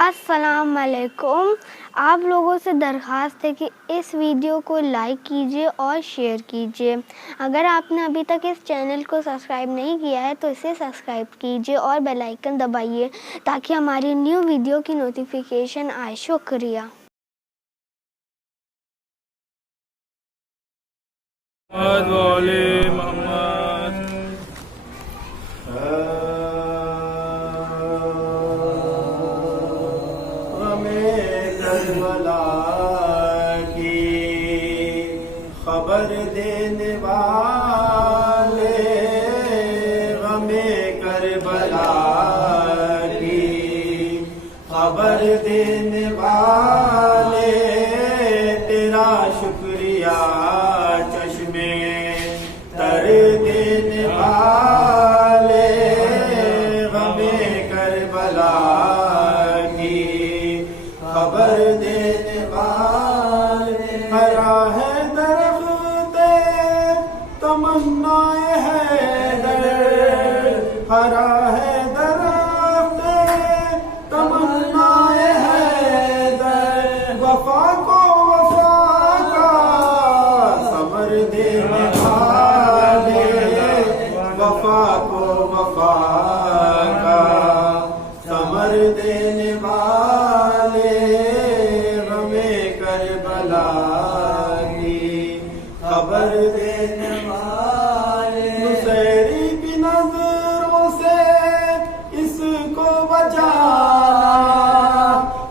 السلام علیکم. آپ لوگوں سے درخواست ہے کہ اس ویڈیو کو لائک کیجیے اور شیئر کیجیے. اگر آپ نے ابھی تک اس چینل کو سبسکرائب نہیں کیا ہے تو اسے سبسکرائب کیجیے اور بیل آئیکن دبائیے تاکہ ہماری نیو ویڈیو کی نوٹیفیکیشن آئے. شکریہ. خبر دینے والے غم کربلا کی خبر دینے والے تیرا شکریہ چشمے تر دینے والے غم کربلا کی خبر دینے والے ہرا ہے تمنا حیدر ہرا ہے درخت تمنا حیدر وفا کو وفا کا صبر دینے والے وفا کو وفا کا صبر دینے والے غم کربلا کی خبر دینے نصیری کی نظروں سے اس کو بچانا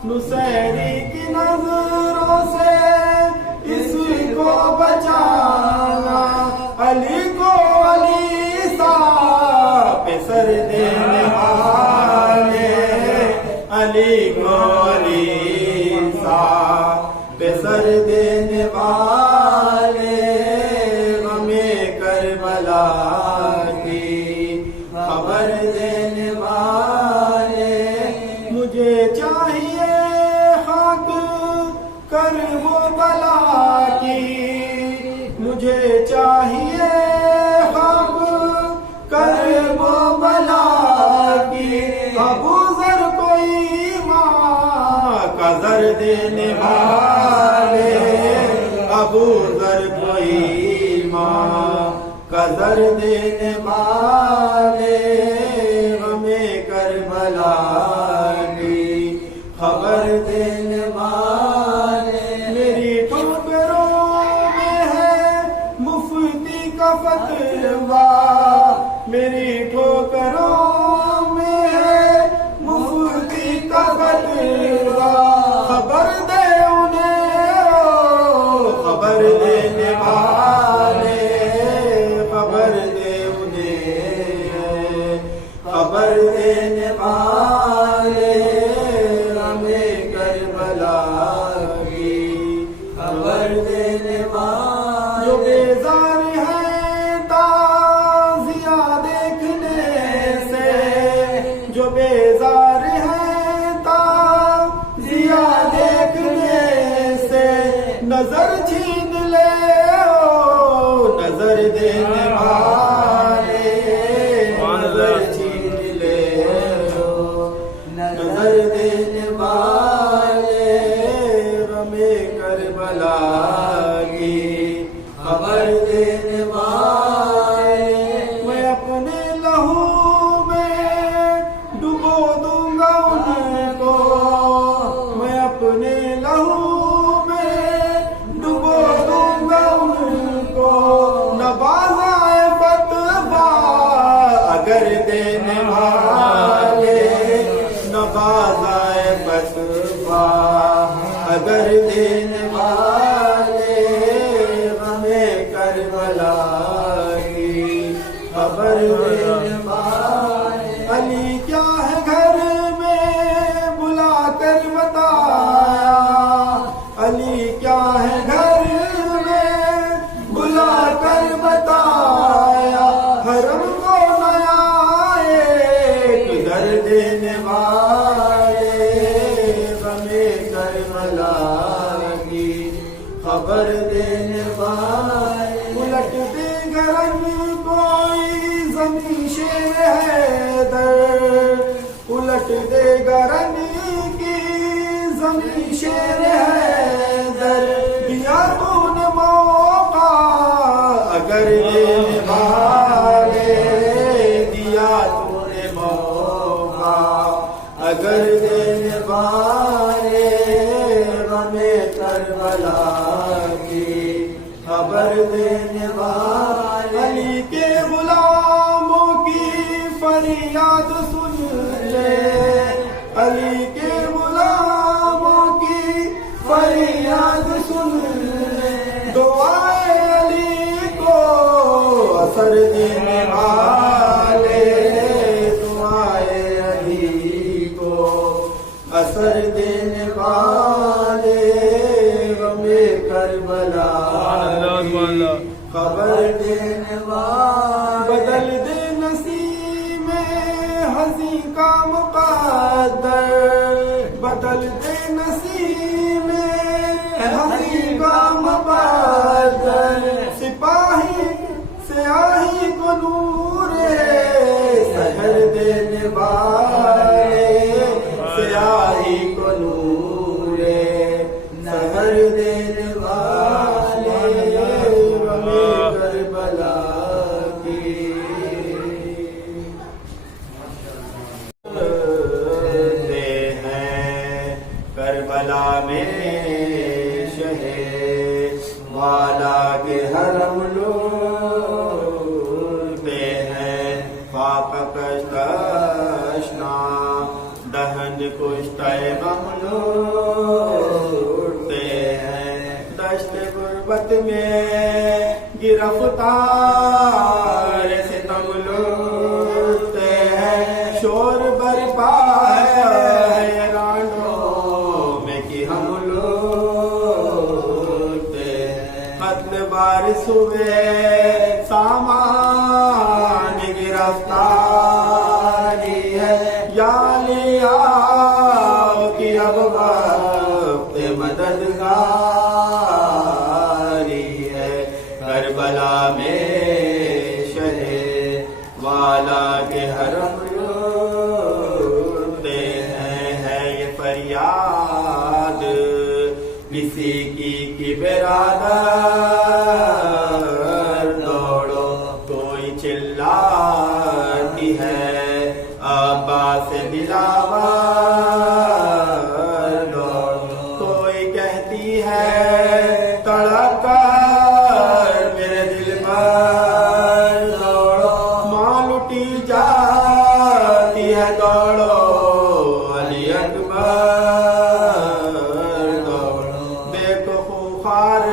نصیری کی نظروں سے اس کو بچانا علی کو علی سا پہ سر دینے والے علی کو علی سا پہ سر دینے والے کربلا کی خبر دینے والے مجھے چاہیے خاک کر وہ بلا کی مجھے چاہیے خاک کر وہ بلا کی ابو ذر کوئی ماں کا زر دینے والے ابو ذر کوئی ماں قدر دینے والے غم کربلا کی خبر دینے والے میری ٹھوکروں میں ہے مفتی کا فتویٰ میری ٹھوکروں میں ہے مفتی کا فتویٰ خبر دے انہیں خبر دینے والے خبر دینے والے غم کربلا کی خبر دینے والے جو بیزار ہیں تازیہ دیکھنے سے جو بیزار ہیں تازیہ دیکھنے سے نظر چھین لے نظر دینے والے نظر چھین لے نظر دینے والے غم کربلا کی خبر دینے والے میں اپنے لہو میں ڈبو دوں گا ان کو میں اپنے لہو میں ڈبو دوں گا ان کو نبازائے فتویٰ اگر دینے والے نبازائے فتویٰ اگر دینے والے غم کربلا کی خبر دینے والے علی کیا ہے گھر میں بلا کر بتایا علی کیا ہے گھر میں بلا کر بتایا حرم کو نیا ایک در دینے والے غم کربلا کی خبر دینے والے الٹ دے گرم کوئی زمین شیر حیدر الٹ دے گا رنی کی زمین شیر حیدر دیا تو نے موقع اگر دینے والے دیا تو نے موقع اگر دینے والے ہمیں کربلا کی خبر دینے والے علی کے غلاموں کی فریاد سن لے علی کے غلاموں کی فریاد سن لے دعائے علی کو اثر دینے والے دعائے علی کو اثر دینے والے ہمیں کربلا خبر دینے والے بدل دے نصیب حزین کا مقدر بدل دے نصیب حزین کا مقدر سپاہی سیاہی کو نور سحر دینے والے سیاہی کو نور سحر دینے والے ہمیں کربلا کی کربلا میں شہید والا کے حرم لوٹتے ہیں خاک کشتشنا دہن کشتہ غم لوٹتے ہیں دشت غربت میں گرفتار ستم لوٹتے ہیں شور برپا ہے رانڈوں میں کہ ہم لوٹتے ہیں قتل بارش ہوئے سامان گرفتاری ہے یا لیا کہ اب وقت مددگاری ہے کربلا میں شہید والا کے حرم لوٹتے ہیں ہے یہ فریاد کسی کی برادر دوڑو کوئی چلاتی ہے عباس دلاور دوڑو کوئی کہتی ہے تڑپ کر میرے دل پر دوڑو ماں لٹی جاتی ہے دوڑو علی اکبر دوڑو دیکھو خوخار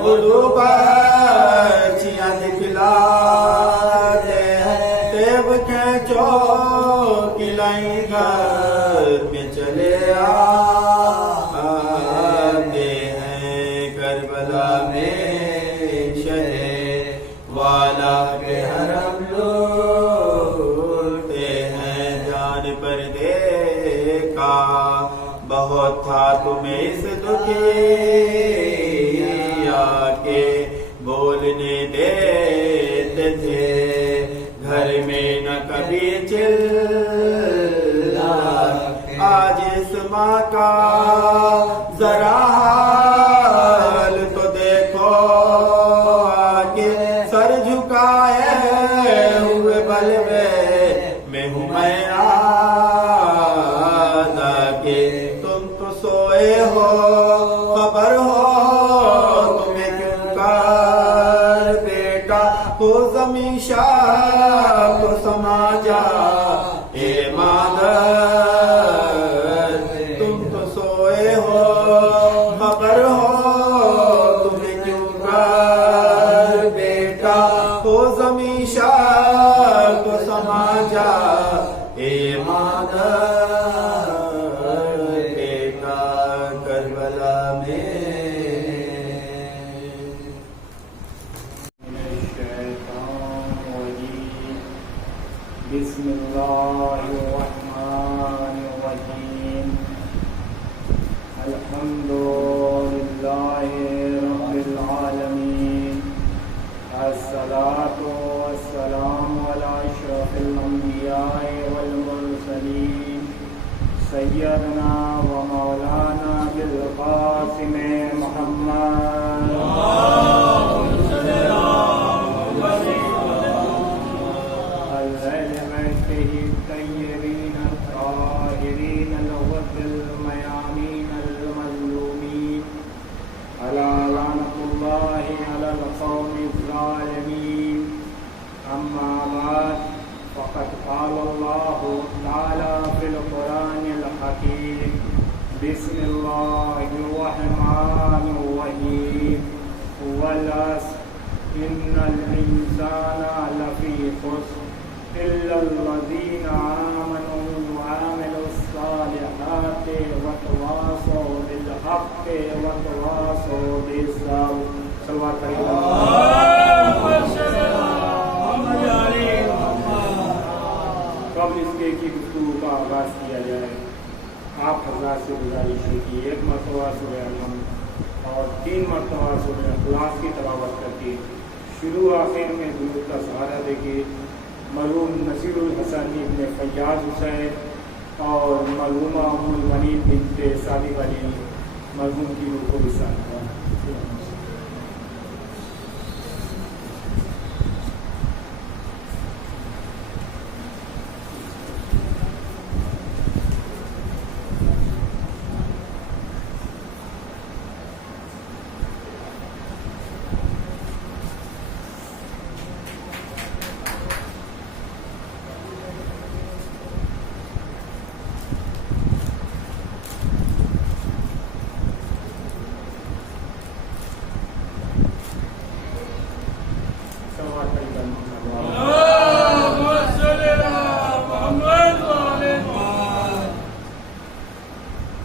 اردو بچیاں دکھلاتے ہیں تیب کھینچو کلائی گھر میں چلے آتے ہیں کربلا میں شہید والا کے حرم لوٹتے ہیں جان پر دیکھا بہت تھا تمہیں اس دنیا کے بولنے دیتے تھے گھر میں نہ کبھی چلا آج اس ماں کا ذرا حال تو دیکھو آگے سر جھکائے ہوئے بلوے میں ہوں میں آگے تم تو سوئے ہو خبر ہو تمہیں کیوں کر بیٹا کو زمین شاہ کو سماجا اے مادر تم تو سوئے ہو خبر ہو تمہیں کیوں کر بیٹا کو زمین شاہ کو سماجا اے مادر بیٹا کربلا میں بسم اللہ الرحمن الرحیم الحمد للہ رب العالمین الصلاة والسلام علی اشرف الانبیاء والمرسلین سیدنا و مولانا القاسم محمد الأهل بيته الطيبين الطاهرين الغر الميامين المظلومين ألا لعنة الله على القوم الظالمين أما بعد فقد قال الله تعالى في القرآن الحكيم بسم الله الرحمن الرحيم والعصر إن الإنسان لفي خسر إلا الذين آمنوا وعملوا الصالحات وتواصوا بالحق وتواصوا بالصبر. صلوات قبل اس کے کی گفتگو کا آغاز کیا جائے، آپ حضرات سے گزارش ہے کہ 1 مرتبہ سورہ الحمد اور 3 مرتبہ سورہ اخلاص کی تلاوت کر کے شروع آخر میں درود کا سہارا دے کے مرحوم نصیر الحسن ابن فیاض حسین اور مرحومہ ام الولید بنت صادق علی مرحوم کی روح کو وصال کریں۔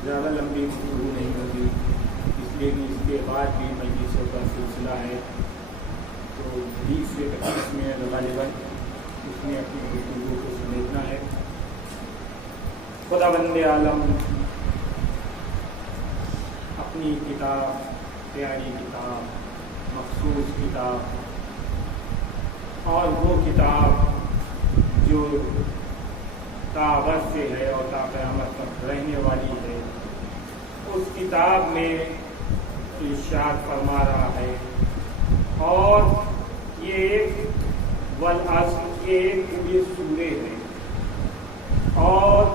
زیادہ لمبی گفتگو نہیں ہوگی، اس لیے کہ اس کے بعد بھی مجلسوں کا سلسلہ ہے، تو 20 سے 25 منٹ غالباً اس میں اپنی گفتگو کو سمیٹنا ہے۔ خداوند عالم اپنی کتاب، پیاری کتاب، مخصوص کتاب، اور وہ کتاب جو تابت سے ہے اور تا قیامت تک رہنے والی ہے، اس کتاب میں ارشاد فرما رہا ہے، اور یہ ایک والعصر، یہ سورہ ہے اور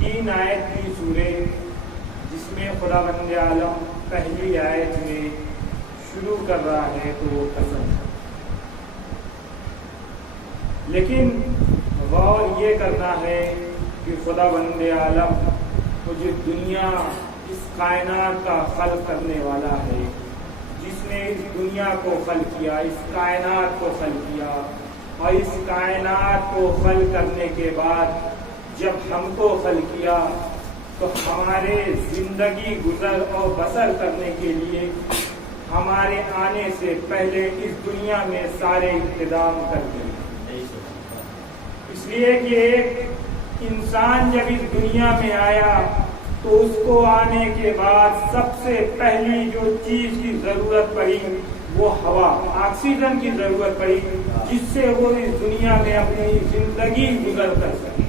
3 آیت کی سورہ، جس میں خداوند عالم پہلی آیت میں شروع کر رہا ہے تو وہ قسم ہے، لیکن غور یہ کرنا ہے کہ خداوند عالم مجھے دنیا، اس کائنات کا خلق کرنے والا ہے، جس نے اس دنیا کو خلق کیا، اس کائنات کو خلق کیا، اور اس کائنات کو خلق کرنے کے بعد جب ہم کو خلق کیا تو ہمارے زندگی گزر اور بسر کرنے کے لیے ہمارے آنے سے پہلے اس دنیا میں سارے انتظام کر دیے۔ اس لیے کہ ایک انسان جب اس دنیا میں آیا تو اس کو آنے کے بعد سب سے پہلی جو چیز کی ضرورت پڑی وہ ہوا، آکسیجن کی ضرورت پڑی، جس سے وہ اس دنیا میں اپنی زندگی گزر کر سکے،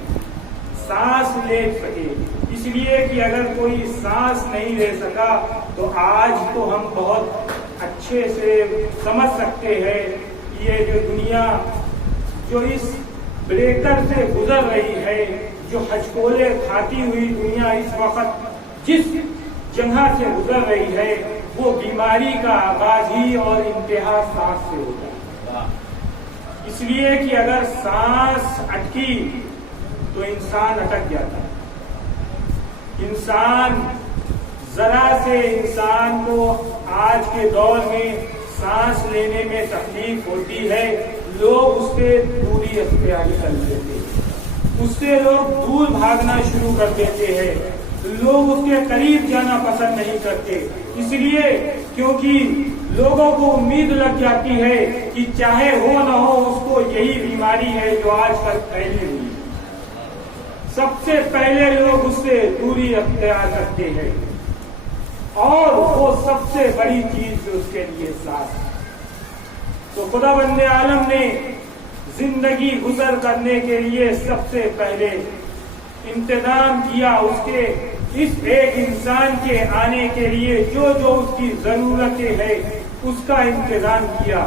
سانس لے سکے۔ اس لیے کہ اگر کوئی سانس نہیں لے سکا تو آج تو ہم بہت اچھے سے سمجھ سکتے ہیں یہ جو دنیا جو اس بریکر سے گزر رہی ہے، جو ہچکولے کھاتی ہوئی دنیا اس وقت جس جگہ سے گزر رہی ہے، وہ بیماری کا آغاز ہی اور انتہا سانس سے ہوتا ہے۔ اس لیے کہ اگر سانس اٹکی تو انسان اٹک جاتا ہے، انسان ذرا سے انسان کو آج کے دور میں سانس لینے میں تکلیف ہوتی ہے، لوگ اس سے دوری اختیار کر لیتے ہیں، اس سے لوگ دور بھاگنا شروع کر دیتے ہیں، لوگ اس کے قریب جانا پسند نہیں کرتے، اس لیے کیونکہ لوگوں کو امید لگ جاتی ہے کہ چاہے ہو نہ ہو اس کو یہی بیماری ہے جو آج کل پھیلی ہوئی ہے۔ سب سے پہلے لوگ اس سے دوری اختیار کرتے ہیں، اور وہ سب سے بڑی چیز جو اس کے لیے سانس ہے۔ تو خداوند عالم نے زندگی گزر کرنے کے لیے سب سے پہلے انتظام کیا اس کے اس ایک انسان کے آنے کے لیے جو جو اس کی ضرورتیں ہے اس کا انتظام کیا.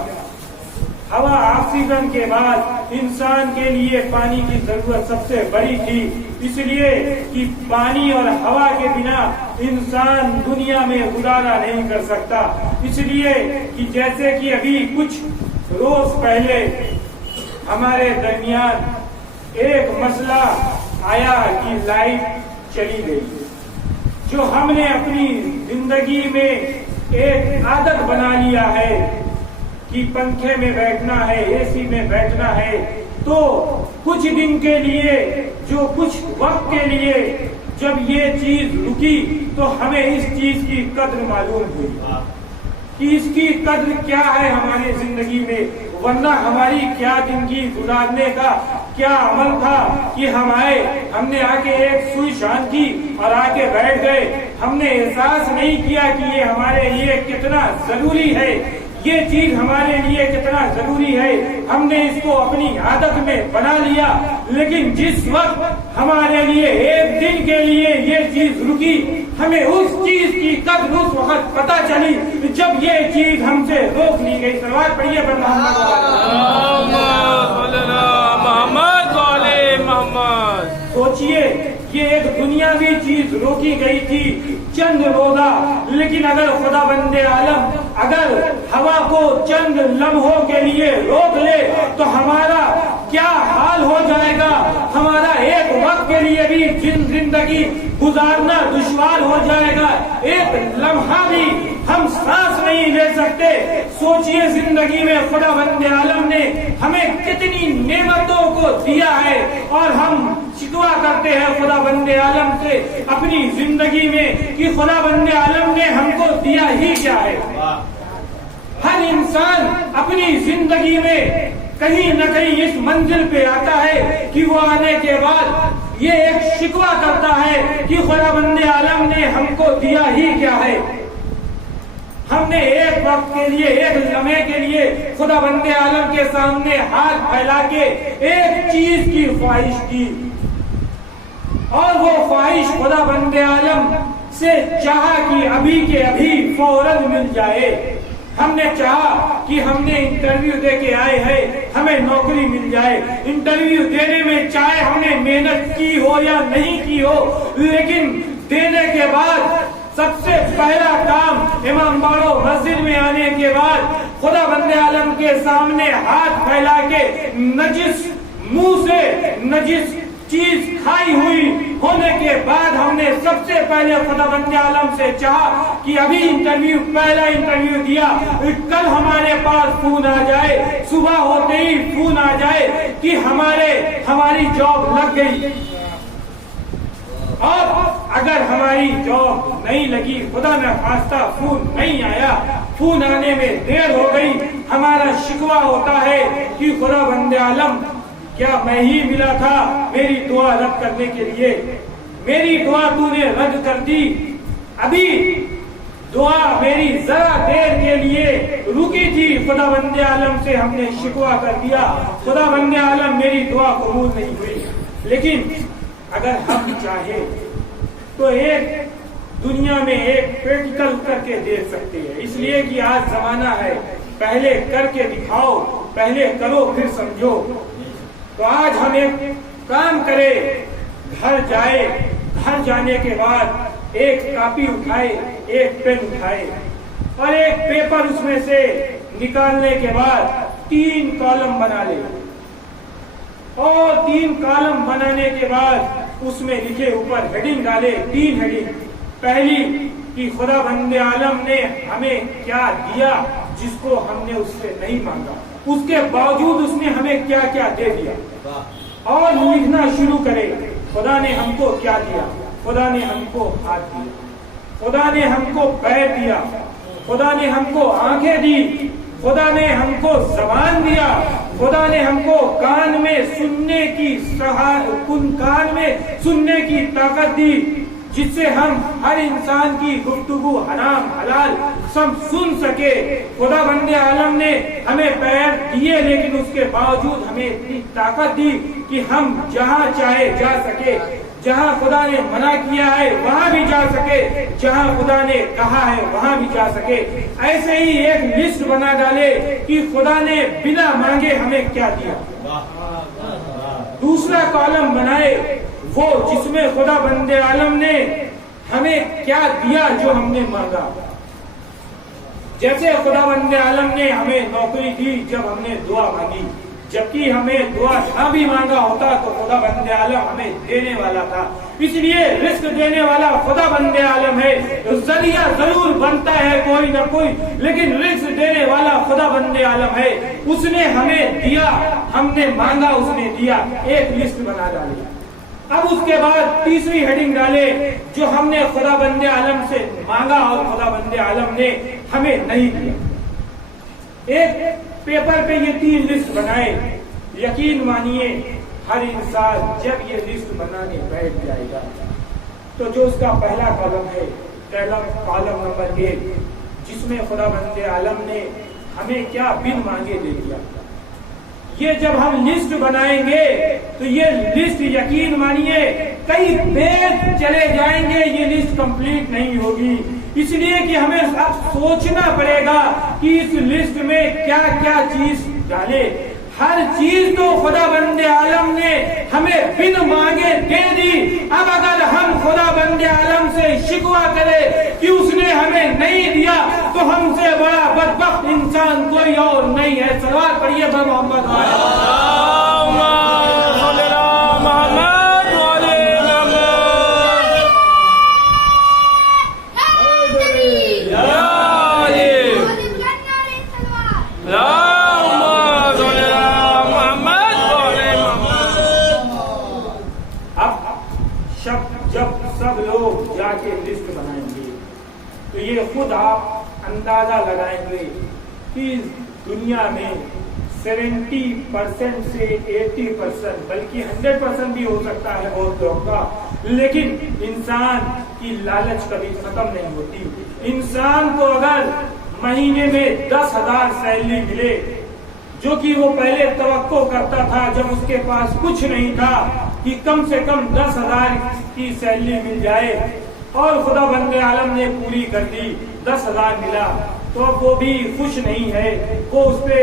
ہوا آکسیجن کے بعد انسان کے لیے پانی کی ضرورت سب سے بڑی تھی، اس لیے کہ پانی اور ہوا کے بنا انسان دنیا میں گزارا نہیں کر سکتا. اس لیے کہ جیسے کہ ابھی کچھ روز پہلے ہمارے درمیان ایک مسئلہ آیا کہ لائٹ چلی گئی، جو ہم نے اپنی زندگی میں ایک عادت بنا لیا ہے کہ پنکھے میں بیٹھنا ہے، اے سی میں بیٹھنا ہے، تو کچھ دن کے لیے، جو کچھ وقت کے لیے جب یہ چیز رکی تو ہمیں اس چیز کی قدر معلوم ہوئی کہ اس کی قدر کیا ہے ہماری زندگی میں. ورنہ ہماری کیا زندگی گزارنے کا کیا عمل تھا کہ ہم نے آ کے ایک سوئی شان کی اور آ کے بیٹھ گئے. ہم نے احساس نہیں کیا کہ یہ ہمارے لیے کتنا ضروری ہے، یہ چیز ہمارے لیے کتنا ضروری ہے. ہم نے اس کو اپنی عادت میں بنا لیا، لیکن جس وقت ہمارے لیے ایک دن کے لیے یہ چیز رکی، ہمیں اس چیز کی قدر اس وقت پتہ چلی جب یہ چیز ہم سے روک لی گئی. سلوات پڑھیے پر محمد. سوچئے یہ ایک دنیاوی چیز روکی گئی تھی، چند روزہ، لیکن اگر خدا بند عالم اگر ہوا کو چند لمحوں کے لیے روک لے تو ہمارا کیا حال ہو جائے گا. ہمارا ایک وقت کے لیے بھی زندگی گزارنا دشوار ہو جائے گا، ایک لمحہ بھی ہم سانس نہیں لے سکتے. سوچئے زندگی میں خدا بند عالم نے ہمیں کتنی نعمتوں کو دیا ہے اور ہم شکوہ کرتے ہیں خدا بند عالم سے اپنی زندگی میں کہ خدا بند عالم نے ہم کو دیا ہی کیا ہے. ہر انسان اپنی زندگی میں کہیں نہ کہیں اس منزل پہ آتا ہے کہ وہ آنے کے بعد یہ ایک شکوہ کرتا ہے کہ خدا بند عالم نے ہم کو دیا ہی کیا ہے. ہم نے ایک وقت کے لیے، ایک لمحے کے لیے خدا بند عالم کے سامنے ہاتھ پھیلا کے ایک چیز کی خواہش کی، اور وہ خواہش خدا بند عالم سے چاہا کہ ابھی کے ابھی فوراً مل جائے. ہم نے چاہا کہ ہم نے انٹرویو دے کے آئے ہیں، ہمیں نوکری مل جائے. انٹرویو دینے میں چاہے ہم نے محنت کی ہو یا نہیں کی ہو، لیکن دینے کے بعد سب سے پہلا کام امام باڑو مسجد میں آنے کے بعد خدا بند عالم کے سامنے ہاتھ پھیلا کے نجس منہ سے نجس چیز کھائی ہوئی ہونے کے بعد ہم نے سب سے پہلے خدا بند عالم سے چاہا کہ ابھی پہلا انٹرویو دیا، کل ہمارے پاس فون آ جائے، صبح ہوتے ہی فون آ جائے کہ ہماری جاب لگ گئی. اور اگر ہماری جاب نہیں لگی، خدا نہ خواستہ فون نہیں آیا، فون آنے میں دیر ہو گئی، ہمارا شکوہ ہوتا ہے کہ خدا بند عالم کیا میں ہی ملا تھا میری دعا رد کرنے کے لیے؟ میری دعا تو نے رد کر دی. ابھی دعا میری ذرا دیر کے لیے رکی تھی، خدا بند عالم سے ہم نے شکوہ کر دیا، خدا بند عالم میری دعا قبول نہیں ہوئی. لیکن اگر ہم چاہیں تو ایک دنیا میں ایک پریکٹیکل کر کے دیکھ سکتے ہیں، اس لیے کہ آج زمانہ ہے پہلے کر کے دکھاؤ، پہلے کرو پھر سمجھو. تو آج ہم ایک کام کرے، گھر جائے، گھر جانے کے بعد ایک کاپی اٹھائے، ایک پین اٹھائے اور ایک پیپر اس میں سے نکالنے کے بعد 3 کالم بنا لے، اور 3 کالم بنانے کے بعد اس میں لکھے، اوپر ہیڈنگ ڈالے، 3 ہیڈنگ. پہلی کہ خدا بند عالم نے ہمیں کیا دیا جس کو ہم نے اس سے نہیں مانگا، اس کے باوجود اس نے ہمیں کیا کیا دے دیا. اور لکھنا شروع کرے، خدا نے ہم کو کیا دیا. خدا نے ہم کو ہاتھ دیا، خدا نے ہم کو پیر دیا، خدا نے ہم کو آنکھیں دی، خدا نے ہم کو زبان دیا، خدا نے ہم کو کان میں سننے کی طاقت دی، جس سے ہم ہر انسان کی گفتگو حرام حلال سب سن سکے. خدا بند عالم نے ہمیں پیر دیے، لیکن اس کے باوجود ہمیں اتنی طاقت دی کہ ہم جہاں چاہے جا سکے. جہاں خدا نے منع کیا ہے وہاں بھی جا سکے، جہاں خدا نے کہا ہے وہاں بھی جا سکے۔ ایسے ہی ایک لسٹ بنا ڈالے کہ خدا نے بنا مانگے ہمیں کیا دیا۔ دوسرا کالم بنائے وہ جس میں خدا بندے عالم نے ہمیں کیا دیا جو ہم نے مانگا۔ جیسے خدا بندے عالم نے ہمیں نوکری دی جب ہم نے دعا مانگی، جبکہ ہمیں دعا نہ بھی مانگا ہوتا تو خدا بندے عالم ہمیں دینے والا تھا۔ اس لیے رزق دینے والا خدا بندے عالم ہے، ذریعہ ضرور بنتا ہے کوئی نہ کوئی، لیکن رزق دینے والا خدا بندے عالم ہے۔ اس نے ہمیں دیا، ہم نے مانگا، اس نے دیا۔ ایک لسٹ بنا ڈالی۔ اب اس کے بعد تیسری ہیڈنگ ڈالے جو ہم نے خدا بندے عالم سے مانگا اور خدا بندے عالم نے ہمیں نہیں دیا۔ ایک پیپر پہ یہ 3 لسٹ بنائے۔ یقین مانیے ہر انسان جب یہ لسٹ بنانے بیٹھ جائے گا تو جو اس کا پہلا کالم ہے، کالم نمبر 1، جس میں خدا بندے عالم نے ہمیں کیا بن مانگے دے دیا، یہ جب ہم لسٹ بنائیں گے تو یہ لسٹ یقین مانیے کئی پیج چلے جائیں گے، یہ لسٹ کمپلیٹ نہیں ہوگی۔ اس لیے کہ ہمیں اب سوچنا پڑے گا کہ اس لسٹ میں کیا کیا چیز ڈالے۔ ہر چیز تو خدا بندے عالم نے ہمیں بن مانگے دے دی۔ اب اگر ہم خدا بندے عالم سے شکوہ کرے کہ اس نے ہمیں نہیں دیا تو ہم سے بڑا بدبخت انسان کوئی اور نہیں ہے۔ صلوات پڑھیے محمد تو یہ خود آپ اندازہ لگائیں گے کہ دنیا میں 70% سے 80% بلکہ 100% بھی ہو سکتا ہے بہت لوگوں کا، لیکن انسان کی لالچ کبھی ختم نہیں ہوتی۔ انسان کو اگر مہینے میں 10,000 سیلری ملے، جو کہ وہ پہلے توقع کرتا تھا جب اس کے پاس کچھ نہیں تھا کہ کم سے کم 10,000 کی سیلری مل جائے، اور خدا بندے عالم نے پوری کر دی، 10,000 ملا، تو اب وہ بھی خوش نہیں ہے، وہ اس پہ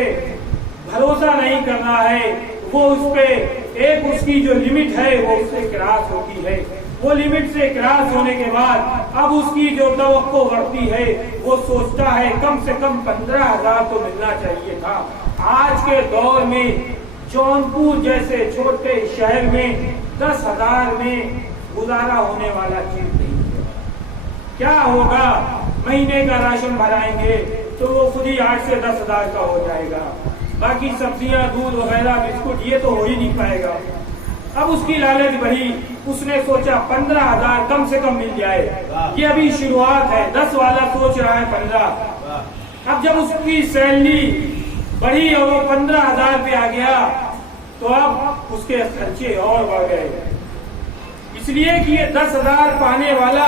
بھروسہ نہیں کر رہا ہے، وہ اس پہ ایک اس کی جو لمٹ ہے وہ اس سے کراس ہوتی ہے۔ وہ لمٹ سے کراس ہونے کے بعد اب اس کی جو توقع بڑھتی ہے، وہ سوچتا ہے کم سے کم 15,000 تو ملنا چاہیے تھا۔ آج کے دور میں جونپور جیسے چھوٹے شہر میں 10,000 میں گزارا ہونے والا چیز نہیں ہے۔ کیا ہوگا؟ مہینے کا راشن بھرائیں گے تو وہ خود ہی 8 سے 10,000 کا ہو جائے گا، باقی سبزیاں، دودھ وغیرہ، بسکٹ یہ تو ہو ہی نہیں پائے گا۔ اب اس کی لالچ بڑھی، اس نے سوچا 15,000 کم سے کم مل جائے، یہ ابھی شروعات ہے، 10 والا سوچ رہا ہے 15۔ اب جب اس کی سیلری بڑھی اور وہ 15,000 پہ آ گیا تو اب اس کے خرچے اور بڑھ گئے، اس لیے کہ یہ 10,000 پانے والا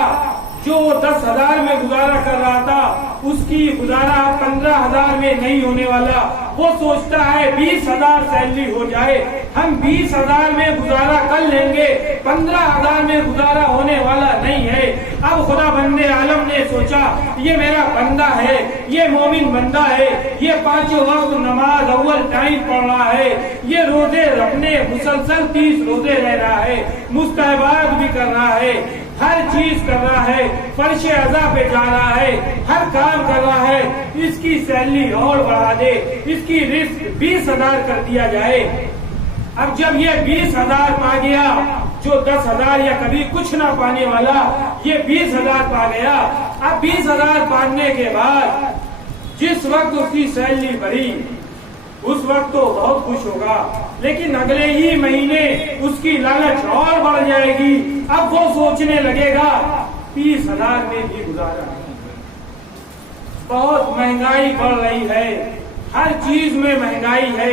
جو 10,000 میں گزارا کر رہا تھا، اس کی گزارا 15,000 میں نہیں ہونے والا۔ وہ سوچتا ہے 20,000 سیلری ہو جائے، ہم 20,000 میں گزارا کر لیں گے، 15,000 میں گزارا ہونے والا نہیں ہے۔ اب خدا بندے عالم نے سوچا یہ میرا بندہ ہے، یہ مومن بندہ ہے، یہ 5 وقت نماز اول ٹائم پڑھ رہا ہے، یہ روزے رکھنے مسلسل 30 روزے رہ رہا ہے، مستحبات بھی کر رہا ہے، ہر چیز کر رہا ہے، فرش عزا پہ جا رہا ہے، ہر کام کر رہا ہے، اس کی سیلری اور بڑھا دے، اس کی رزق 20,000 کر دیا جائے۔ اب جب یہ 20,000 پا گیا، جو 10,000 یا کبھی کچھ نہ پانے والا یہ 20,000 پا گیا، اب 20,000 پانے کے بعد جس وقت اس کی سیلری بڑھی اس وقت تو بہت خوش ہوگا، لیکن اگلے ہی مہینے اس کی لالچ اور بڑھ جائے گی۔ اب وہ سوچنے لگے گا 30,000 میں بھی گزارا نہیں، بہت مہنگائی بڑھ رہی ہے، ہر چیز میں مہنگائی ہے،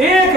1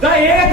1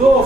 2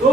2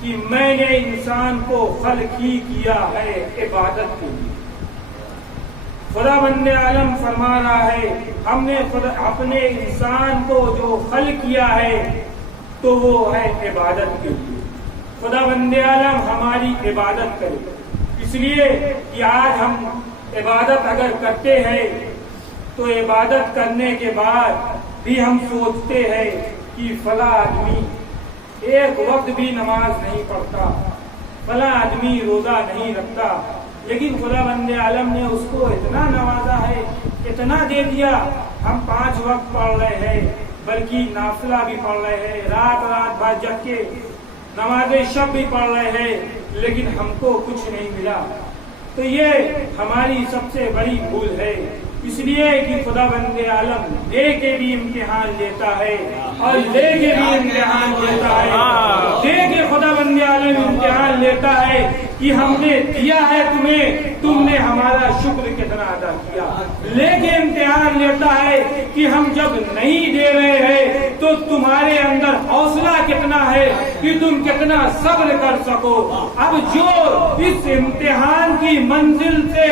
کہ میں نے انسان کو خلق ہی کیا ہے عبادت کے لیے. خدا بند عالم فرما رہا ہے ہم نے اپنے انسان کو جو خلق کیا ہے تو وہ ہے عبادت کے لیے. خدا بند عالم ہماری عبادت کرے. اس لیے کہ آج ہم عبادت اگر کرتے ہیں تو عبادت کرنے کے بعد بھی ہم سوچتے ہیں کہ فلاں آدمی ایک وقت بھی نماز نہیں پڑھتا، فلاں آدمی روزہ نہیں رکھتا، لیکن خدا بند عالم نے اس کو اتنا نوازا ہے، اتنا دے دیا. ہم 5 وقت پڑھ رہے ہیں، بلکہ نافلہ بھی پڑھ رہے ہیں، رات بھر جگ کے نماز شب بھی پڑھ رہے ہیں، لیکن ہم کو کچھ نہیں ملا. تو یہ ہماری سب سے بڑی بھول ہے. اس لیے کہ خدا بند عالم دے کے بھی امتحان لیتا ہے اور لے کے بھی امتحان لیتا ہے. دے کے خدا بند عالم امتحان لیتا ہے کہ ہم نے دیا ہے تمہیں، تم نے ہمارا شکر کتنا ادا کیا. لے کے امتحان لیتا ہے کہ ہم جب نہیں دے رہے ہیں تو تمہارے اندر حوصلہ کتنا ہے کہ تم کتنا صبر کر سکو. اب جو اس امتحان کی منزل سے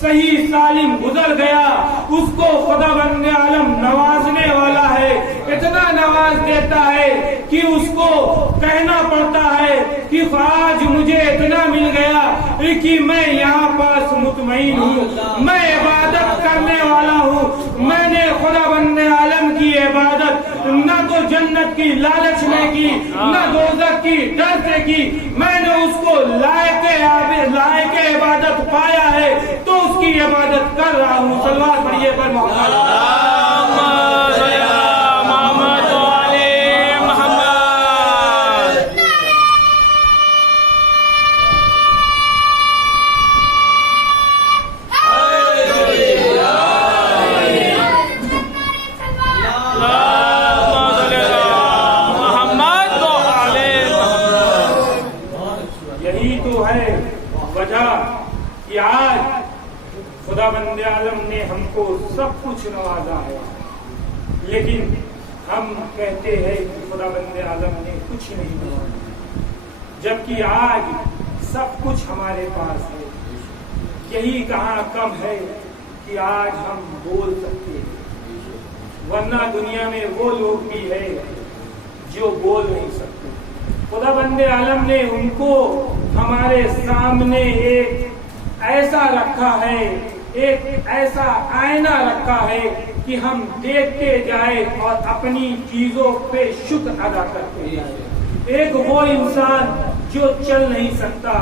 صحیح سالم گزر گیا اس کو خدا بند عالم نوازنے والا ہے. اتنا نواز دیتا ہے کہ اس کو کہنا پڑتا ہے کہ آج مجھے اتنا مل گیا کہ میں یہاں پاس مطمئن ہوں، میں عبادت کرنے والا ہوں. میں نے خدا بند عالم کی عبادت نہ تو جنت کی لالچ میں کی، نہ دوزخ کی ڈر سے کی. میں نے اس کو لائق عبادت پایا ہے تو اس کی عبادت کر رہا ہوں. صلوات پڑھیے پر کہ آج خدا بند عالم نے ہم کو سب کچھ نوازا ہے، لیکن ہم کہتے ہیں کہ خدا بند عالم نے کچھ نہیں نوازا، جبکہ آج سب کچھ ہمارے پاس ہے. یہی کہاں کم ہے کہ آج ہم بول سکتے ہیں، ورنہ دنیا میں وہ لوگ بھی ہے جو بول نہیں سکتے. خدا بند عالم نے ان کو ہمارے سامنے ایک ایسا رکھا ہے، ایک ایسا آئینہ رکھا ہے کہ ہم دیکھتے جائیں اور اپنی چیزوں پہ شکر ادا کرتے جائیں. ایک وہ انسان جو چل نہیں سکتا،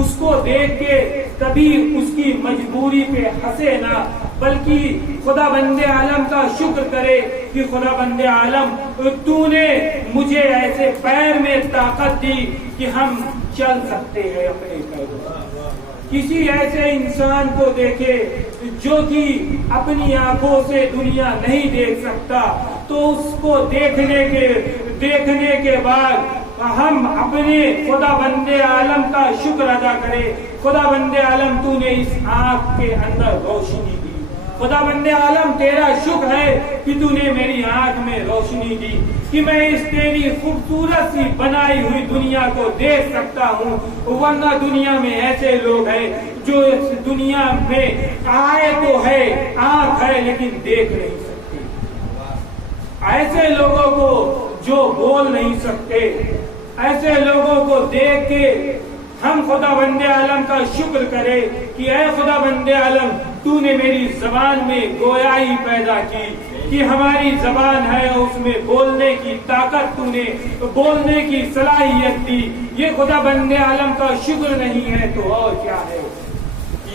اس کو دیکھ کے کبھی اس کی مجبوری پہ ہنسے نہ، بلکہ خدا بند عالم کا شکر کرے کہ خدا بند عالم تو نے مجھے ایسے پیر میں طاقت دی کہ ہم چل سکتے ہیں اپنے پیروں. کسی ایسے انسان کو دیکھے جو کہ اپنی آنکھوں سے دنیا نہیں دیکھ سکتا، تو اس کو دیکھنے کے بعد ہم اپنے خدا بند عالم کا شکر ادا کرے. خدا بند عالم تو نے اس آنکھ کے اندر روشنی دی. خدا بند عالم تیرا شکر ہے کہ تو نے میری آنکھ میں روشنی دی کہ میں اس تیری خوبصورت سی بنائی ہوئی دنیا کو دیکھ سکتا ہوں. ورنہ دنیا میں ایسے لوگ ہیں جو اس دنیا میں آئے تو ہے، آنکھ ہے لیکن دیکھ نہیں سکتے. ایسے لوگوں کو جو بول نہیں سکتے، ایسے لوگوں کو دیکھ کے ہم خدا بند عالم کا شکر کرے کہ اے خدا بند عالم تو نے میری زبان میں گویائی پیدا کی کہ ہماری زبان ہے اس میں بولنے کی طاقت تو نے بولنے کی صلاحیت دی. یہ خدا بند عالم کا شکر نہیں ہے تو اور کیا ہے؟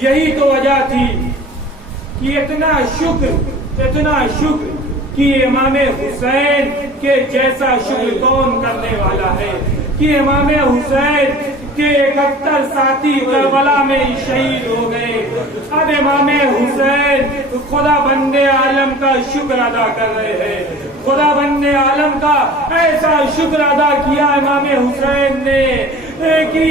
یہی تو وجہ تھی کہ اتنا شکر کہ امام حسین کے جیسا شکر کون کرنے والا ہے کہ امام حسین کے 71 ساتھی کربلا میں شہید ہو گئے. اب امام حسین خدا بند عالم کا شکر ادا کر رہے ہیں. خدا بند عالم کا ایسا شکر ادا کیا امام حسین نے کہ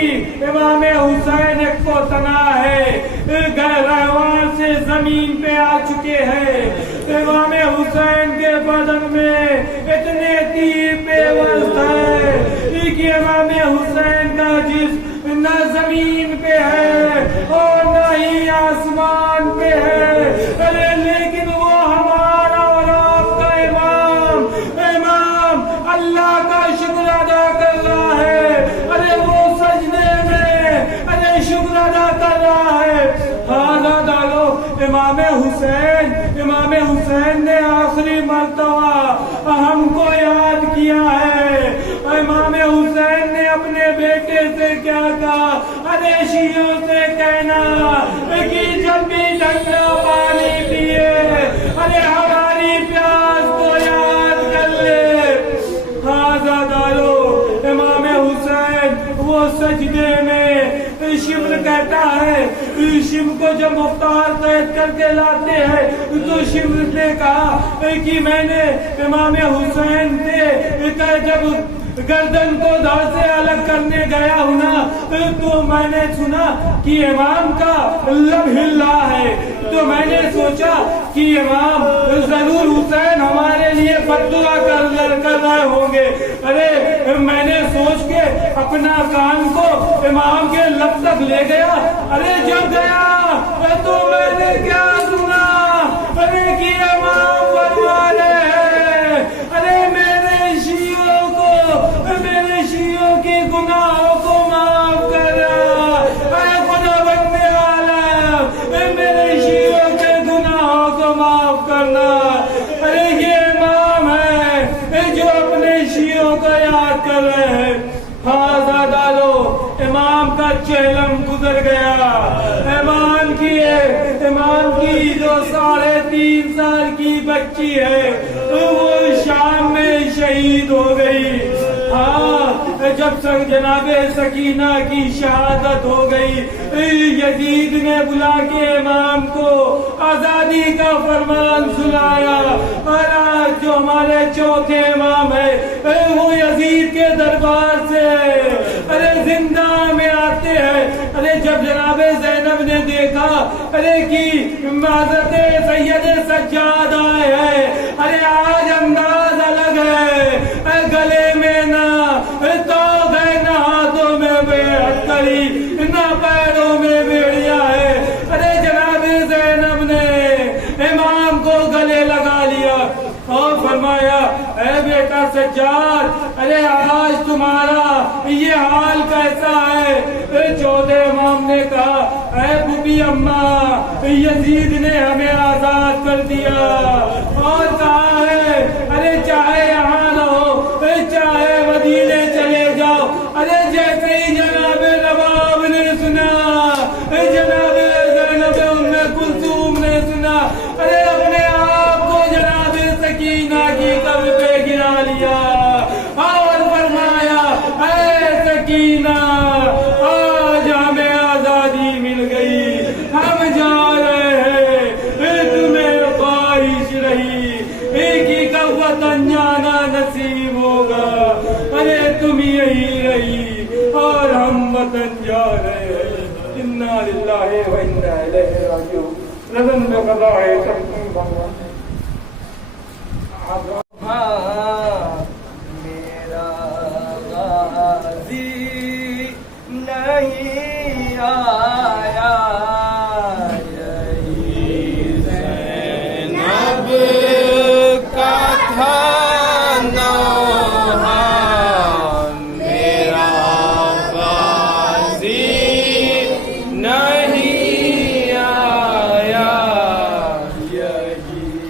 امام حسین ایک کو تنا ہے، رہوان سے زمین پہ آ چکے ہیں. امام حسین کے بدن میں اتنے تیر پیوست ہے کہ امام حسین کا جسم نہ زمین پہ ہے اور نہ ہی آسمان پہ ہے، ارے لیکن وہ ہمارا اور آپ کا امام اللہ کا شکر ادا کر رہا ہے، ارے وہ سجدے میں ارے شکر ادا کر رہا ہے۔ ہاں ڈالو امام حسین نے آخری مرتبہ ہم کو یاد کیا ہے۔ امام حسین نے اپنے بیٹے سے کیا کہا؟ ارے شیعوں سے کہنا کہ جب بھی ٹھنڈا پانی پیے ارے ہماری پیاس کو یاد کر لے۔ ہاں ڈالو امام حسین وہ سجدے میں شمر کہتا ہے، شمر کو جب مختار قید کر کے لاتے ہیں تو شمر نے کہا کہ میں نے امام حسین سے جب گردن کو دھڑ سے الگ کرنے گیا ہوں نا تو میں نے سنا کہ امام کا لب ہل رہا ہے، تو میں نے سوچا کہ امام ضرور حسین ہمارے لیے بددعا کر رہے ہوں گے۔ ارے میں نے سوچ کے اپنا کان کو امام کے لب تک لے گیا، ارے جب گیا تو میں نے کیا سنا؟ ارے کہ امام فرما رہے ہیں ارے میرے شیعوں کی گناہوں کو معاف کرنا، اے خدا بند عالم میرے شیعوں کے گناہوں کو معاف کرنا۔ ارے یہ امام ہے جو اپنے شیعوں کو یاد کر رہے ہیں۔ ہاں ڈالو امام کا چہلم گزر گیا۔ امام کی جو 3.5 سال کی بچی ہے وہ شام میں شہید ہو گئی۔ ہاں جب جناب سکینہ کی شہادت ہو گئی یزید نے بلا کے امام کو آزادی کا فرمان سنایا، اور آج جو ہمارے چوتھے امام ہے وہ یزید کے دربار سے ارے زندہ میں آتے ہیں۔ ارے جب جناب زینب نے دیکھا ارے کہ حضرت سید سجاد آئے ہیں، ارے آج انداز الگ ہے، گلے میں نہ تو گئے نہ ہاتھوں میں بیعت کری نہ پیروں میں بیڑیا ہے۔ ارے جناب زینب نے امام کو گلے لگا لیا اور فرمایا اے بیٹا سجاد ارے آج تمہارا یہ حال کیسا ہے؟ چوتھے امام نے کہا اے بوبی اماں یزید نے ہمیں آزاد کر دیا اور کہا ہے ارے چاہے یہاں رہو چاہے مدینے چلے جاؤ۔ ارے جیسے ہی جناب نواب نے سنا، جناب زینب ام کلثوم نے سنا، ارے اپنے آپ کو جناب سکینہ کی قبر پہ گرا لیا اور فرمایا اے سکینہ آج ہمیں آزادی مل گئی، ہم جا رہے ہیں، تمہیں خواہش رہی کہ کب وطن جانا نصیب ہوگا، ارے تم یہی رہی اور ہم وطن جا رہے ہیں۔ انا للہ و انا الیہ راجعون۔ رضن میں قضا ہے میرا غازی نہیں آیا، یہی زینب کا تھا نوحہ، میرا غازی نہیں آیا، یہی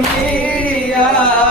میرا